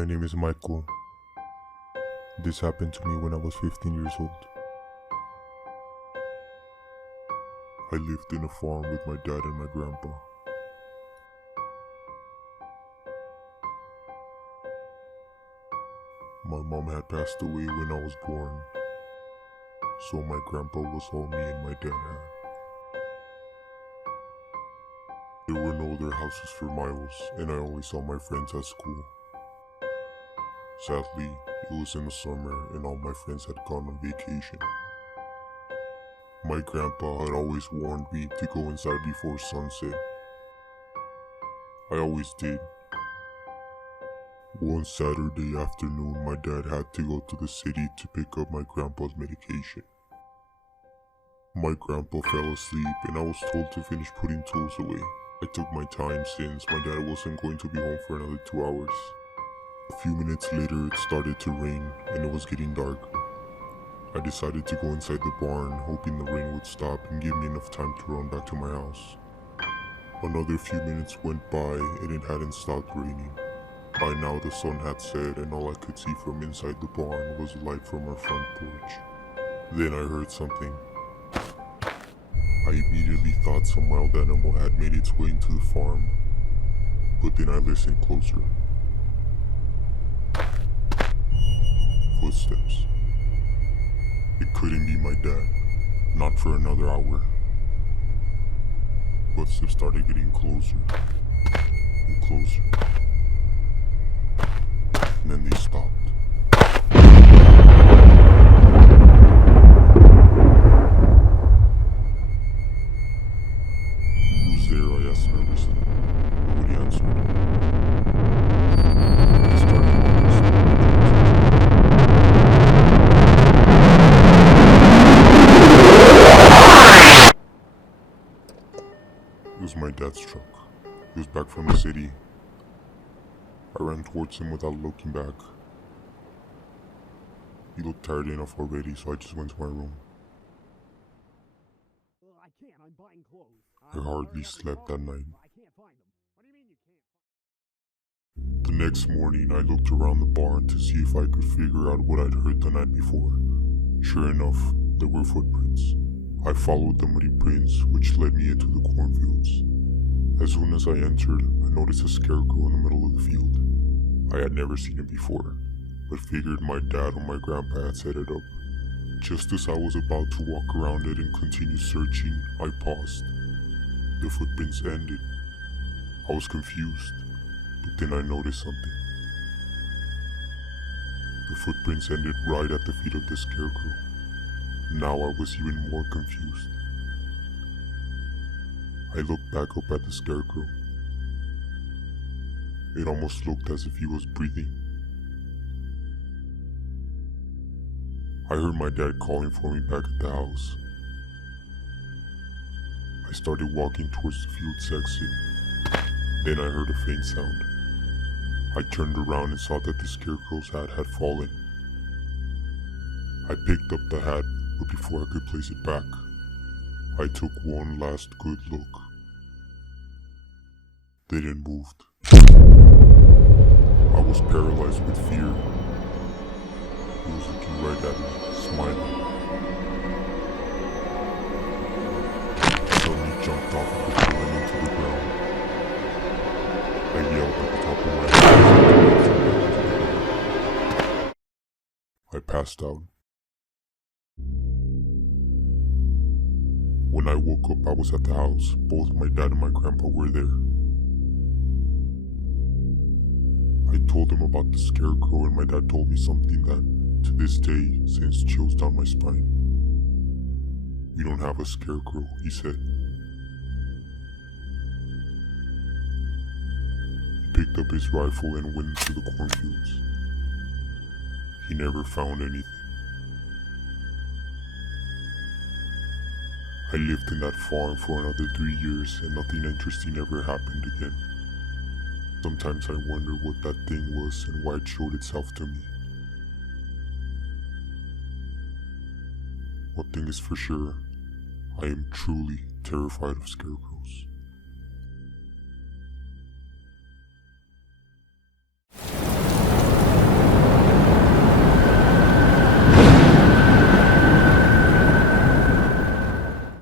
My name is Michael. This happened to me when I was 15 years old. I lived in a farm with my dad and my grandpa. My mom had passed away when I was born, so my grandpa was all me and my dad had. There were no other houses for miles, and I only saw my friends at school. Sadly, it was in the summer and all my friends had gone on vacation. My grandpa had always warned me to go inside before sunset. I always did. One Saturday afternoon, my dad had to go to the city to pick up my grandpa's medication. My grandpa fell asleep and I was told to finish putting tools away. I took my time since my dad wasn't going to be home for another 2 hours. A few minutes later, it started to rain and it was getting dark. I decided to go inside the barn, hoping the rain would stop and give me enough time to run back to my house. Another few minutes went by and it hadn't stopped raining. By now the sun had set and all I could see from inside the barn was the light from our front porch. Then I heard something. I immediately thought some wild animal had made its way into the farm, but then I listened closer. Footsteps. It couldn't be my dad, not for another hour. Footsteps started getting closer and closer, and then they stopped. Who's there? I asked nervously. Nobody answered. They started walking slowly towards me. It was my dad's truck. He was back from the city. I ran towards him without looking back. He looked tired enough already, so I just went to my room. I hardly slept that night. The next morning, I looked around the barn to see if I could figure out what I'd heard the night before. Sure enough, there were footprints. I followed the muddy prints, which led me into the cornfields. As soon as I entered, I noticed a scarecrow in the middle of the field. I had never seen it before, but figured my dad or my grandpa had set it up. Just as I was about to walk around it and continue searching, I paused. The footprints ended. I was confused, but then I noticed something. The footprints ended right at the feet of the scarecrow. Now I was even more confused. I looked back up at the scarecrow. It almost looked as if he was breathing. I heard my dad calling for me back at the house. I started walking towards the field's exit. Then I heard a faint sound. I turned around and saw that the scarecrow's hat had fallen. I picked up the hat, but before I could place it back, I took one last good look. Then it moved. I was paralyzed with fear. He was looking right at me, smiling. I suddenly jumped off of the pole and into the ground. I yelled at the top of my lungs. I passed out. When I woke up, I was at the house. Both my dad and my grandpa were there. I told them about the scarecrow and my dad told me something that, to this day, sends chills down my spine. "We don't have a scarecrow," he said. He picked up his rifle and went into the cornfields. He never found anything. I lived in that farm for another 3 years and nothing interesting ever happened again. Sometimes I wonder what that thing was and why it showed itself to me. One thing is for sure, I am truly terrified of scarecrows.